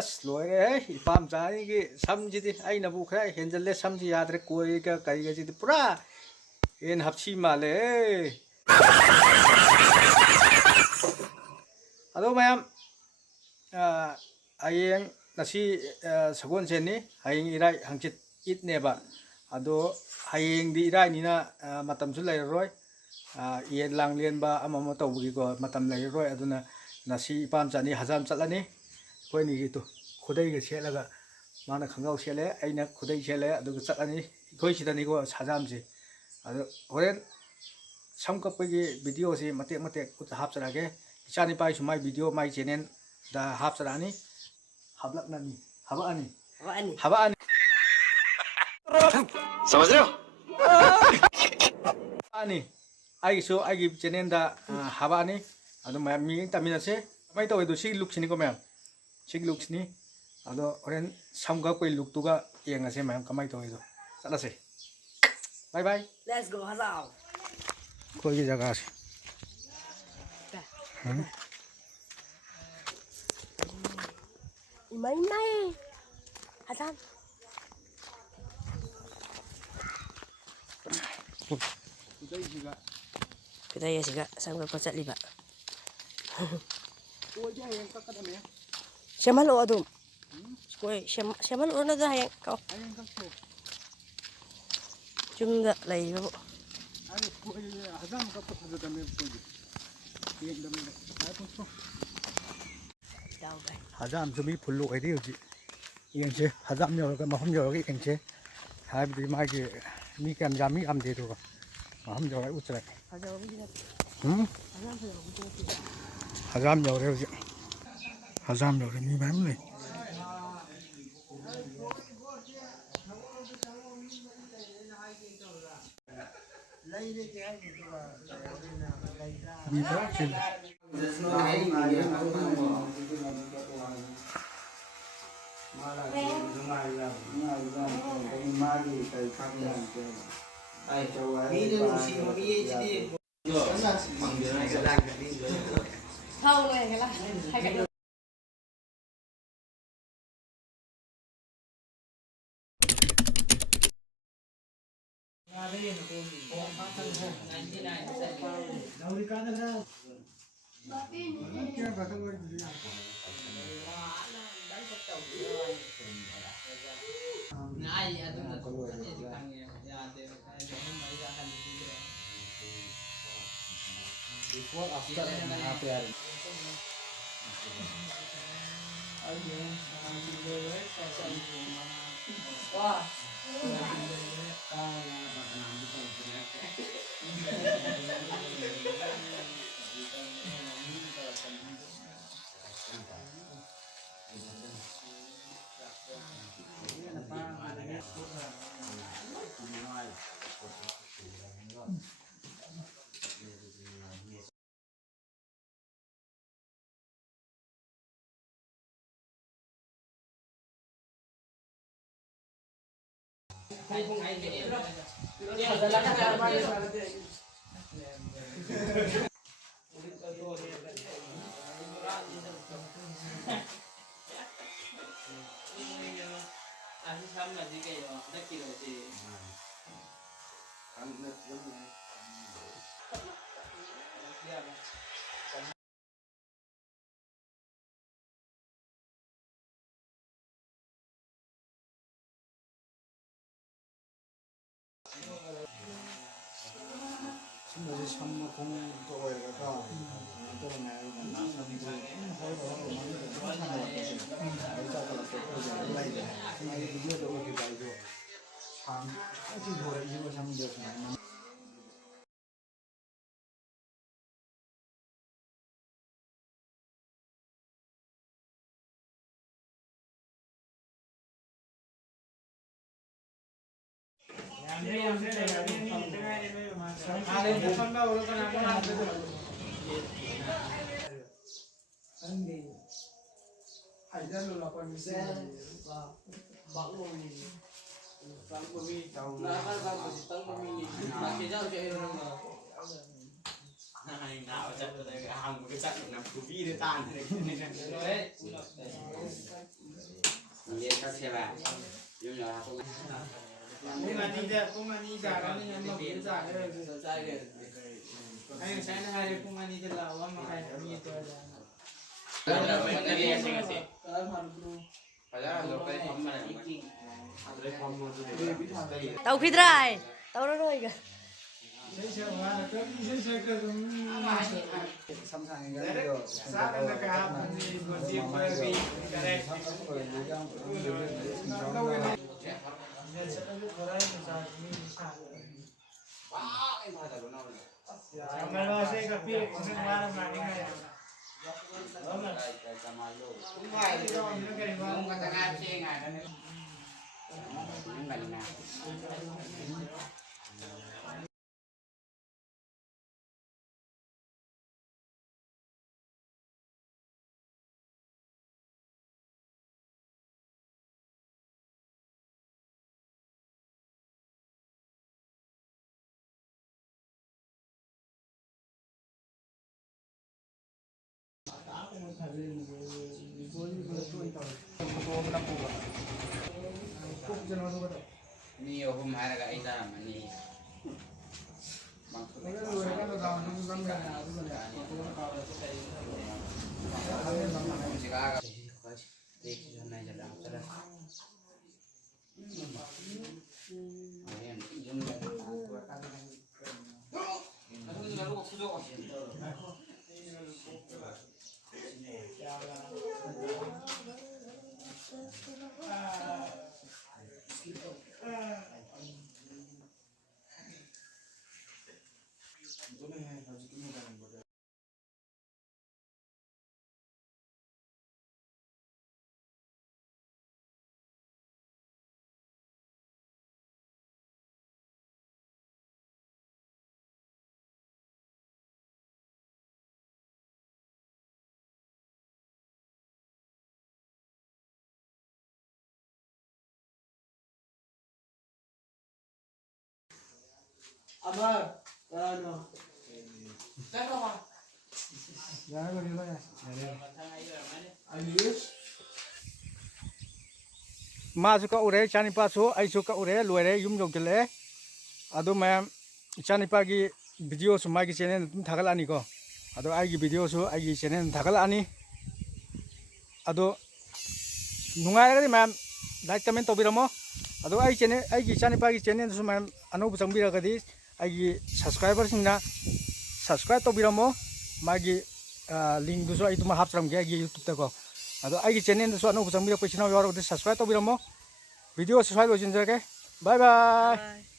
ꯑꯁ ꯂꯣꯏꯔꯦ ꯏꯄꯥꯝꯆꯥꯒꯤ ꯁꯝꯁꯤꯗꯤ ꯑꯩꯅꯕꯨ ꯈꯔ ꯍꯦꯟꯖꯜꯂꯦ ꯁꯝꯁꯤ ꯌꯥꯗ꯭ꯔꯦ ꯀꯣꯏꯒ ꯀꯩꯒꯁꯤꯗꯤ ꯄꯨꯔꯥ ꯍꯦꯟ ꯍꯥꯞꯁꯤ ꯃꯥꯜꯂꯦ ꯑꯗꯣ ꯃꯌꯥꯝ ꯍꯌꯦꯡ ꯉꯁꯤ ꯁꯒꯣꯜꯁꯦꯟꯅꯤ ꯍꯌꯦꯡ ꯏꯔꯥꯏ ꯍꯪꯆꯤꯠ ꯏꯠꯅꯦꯕ ꯑꯗꯣ ꯍꯌꯦꯡꯗꯤ ꯏꯔꯥꯏꯅꯤꯅ ꯃꯇꯝꯁꯨ ꯂꯩꯔꯔꯣꯏ ꯌꯦꯟ ꯂꯥꯡ ꯂꯦꯟꯕ ꯑꯃ ꯑꯃ ꯇꯧꯕꯒꯤꯀꯣ ꯃꯇꯝ ꯂꯩꯔꯔꯣꯏ ꯑꯗꯨꯅ ꯉꯁꯤ ꯏꯄꯥꯝꯆꯥꯅꯤ ꯍꯖꯥꯝ ꯆꯠꯂꯅꯤ ꯑꯩꯈꯣꯏꯅꯤꯒꯤꯗꯣ ꯈꯨꯗꯩꯒ ꯁꯦꯠꯂꯒ ꯃꯥꯅ ꯈꯪꯒꯥꯎ ꯁꯦꯠꯂꯦ ꯑꯩꯅ ꯈꯨꯗꯩ ꯁꯦꯠꯂꯦ ꯑꯗꯨꯒ ꯆꯠꯂꯅꯤ ꯑꯩꯈꯣꯏ ꯁꯤꯗꯅꯤꯀꯣ ꯍꯖꯥꯝꯁꯦ ꯑꯗꯣ ꯍꯣꯔꯦꯟ ꯁꯝ ꯀꯛꯄꯒꯤ ꯚꯤꯗꯤꯑꯣꯁꯤ ꯃꯇꯦꯛ ꯃꯇꯦꯛ ꯍꯥꯞꯆꯔꯛꯑꯒꯦ ꯏꯆꯥꯅꯤꯄꯥꯒꯤꯁꯨ ꯃꯥꯏ ꯚꯤꯗꯤꯑꯣ ꯃꯥꯏ ꯆꯦꯅꯦꯜꯗ ꯍꯥꯞꯆꯔꯛꯑꯅꯤ ꯍꯥꯞꯂꯛꯅꯅꯤ ꯍꯥꯞꯂꯛꯑꯅꯤ ꯍꯥꯞꯂꯛꯑꯅꯤ ꯍꯥꯞꯂꯛꯑꯅꯤ ꯑꯩꯒꯤꯁꯨ ꯑꯩꯒꯤ ꯆꯦꯅꯦꯜꯗ ꯍꯥꯞꯂꯛꯑꯅꯤ ꯑꯗꯨ ꯃꯌꯥꯝ ꯃꯤꯠꯌꯦꯡ ꯇꯝꯃꯤꯟꯅꯁꯦ ꯀꯃꯥꯏꯅ ꯇꯧꯋꯤꯗꯣ ꯁꯤꯒꯤ ꯂꯨꯛꯁꯤꯅꯤꯀꯣ ꯃꯌꯥꯝ ꯁꯤꯒꯤ ꯂꯨꯛꯁꯤꯅꯤ ꯑꯗꯣ ꯍꯣꯔꯦꯟ ꯁꯝ ꯀꯛꯄꯒꯤ ꯂꯨꯛꯇꯨꯒ ꯌꯦꯡꯉꯁꯦ ꯃꯌꯥꯝ ꯀꯃꯥꯏꯅ ꯇꯧꯋꯤꯗꯣ ꯆꯠꯂꯁꯦ ꯕꯥꯏ ꯕꯥꯏ ꯂꯦꯠꯁ ꯒꯣ ꯍꯖꯥꯎ ꯑꯩꯈꯣꯏꯒꯤ ꯖꯒꯥꯁꯦ Mấy mấy Hassan cái đây gì cả sao có chạy đi bạn xem mắt lỗ tụm xem mắt lỗ nó ra hay cậu chung đã lấy bộ hajam jumi phullu ai diu ji yengche hajam yorga maham yorga yengche haibdi magi mi kam jami am de do maham yorga utra hajam yorga ji hajam yorga mi bam le mi ba chi không này cái là hay cái before after happy nào chắc là hàng một cái chắc là nằm cú vi để tan này đấy nhìn các xe bạn nhưng mà khôngนี่มานี่เด้อพวกมันนี่จ่าแล้วนี่ยังมาเป็นจ่าเลยให้ใช้ให้พวกมันนี่จะเล่าว่ามาใครมีตัว tàu khít rai tàu nó rồi kìa nhiều hôm hai là cái ra mà đi bằng thuốc ma suka ure chani pa so ai suka ure luere yum jong kele ado ma chani pa gi video su ma gi channel tum thagal ani ko ado ai gi video su ai gi channel thagal ani ado nungai ga ma like comment to biramo ado ai channel ai gi chani pa gi channel su ma anu bu changbira ga di ai gi subscriber singna subscribe to biramo ma gi link du so ai tuma hapsram ge gi youtube ta ko ado ai gi channel du so anu bu changbira ko china yoro de subscribe to biramo video su sai lo jin jage bye bye